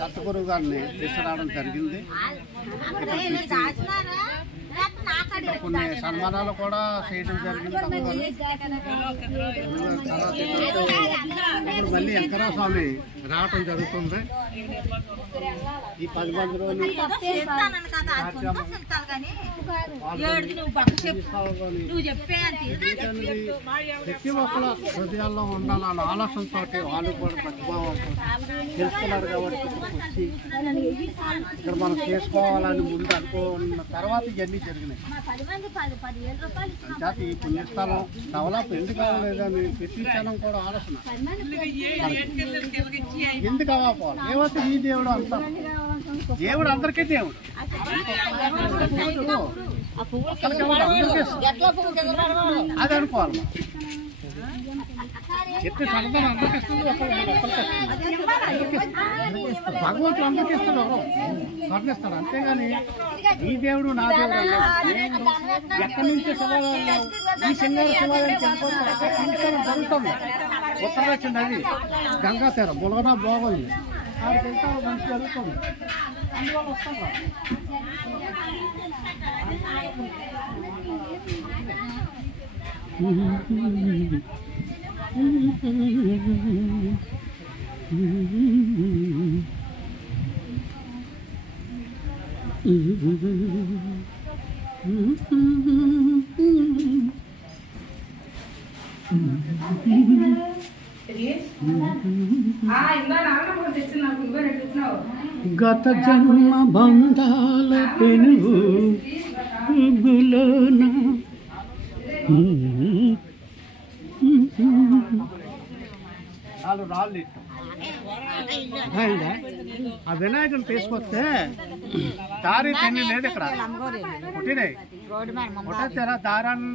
దత్తగురువు గారిని తీసుకురావడం జరిగింది. కొన్ని సన్మానాలు కూడా చేయడం జరిగింది. ఇప్పుడు మళ్ళీ వెంకటరామ స్వామి రావటం జరుగుతుంది. ఈ 10 మందిలోని ప్రతి ఒక్కల హృదయాల్లో ఉండాలన్న ఆలోచనతో వాళ్ళు కూడా ప్రతిభావం తెలుసుకున్నారు కాబట్టి వచ్చి ఇక్కడ మనం చేసుకోవాలని ముందు అనుకున్న తర్వాత ఇవన్నీ జరిగినాయి. అంచేత ఈ పుణ్యస్థలం డెవలప్ ఎందుకు అవ్వలేదని ప్రతి క్షణం కూడా ఆలోచన ఎందుకు అవ్వకపోవాలి. ఏవైతే ఈ దేవుడు అంతా దేవుడు అందరికీ దేవుడు అది అనుకోవాలి. చెప్పి సరదాలు అందరికి ఇస్తుంది, భగవంతుడు అందరికి ఇస్తున్నారు, స్వర్ణిస్తాడు. అంతేగాని ఈ దేవుడు నా దేవుడు ఎక్కడి నుంచి ఈ సింగారు శివాలయానికి వెళ్ళిపోతే జరుగుతుంది. ఉత్తరాక్షి నది గంగా తీరం బులగన బాగుంది, ఆడికి వెళ్తా మంచి జరుగుతుంది. అందువల్ల వస్తాం రా. గత జన్మ బంధాల పెనుగులోన రాళ్ళు ఆ వినాయకుని తీసుకొస్తే దారి తిండి లేదు ఇక్కడ పుట్టినాయి పుట్టితేరా దారాన్ని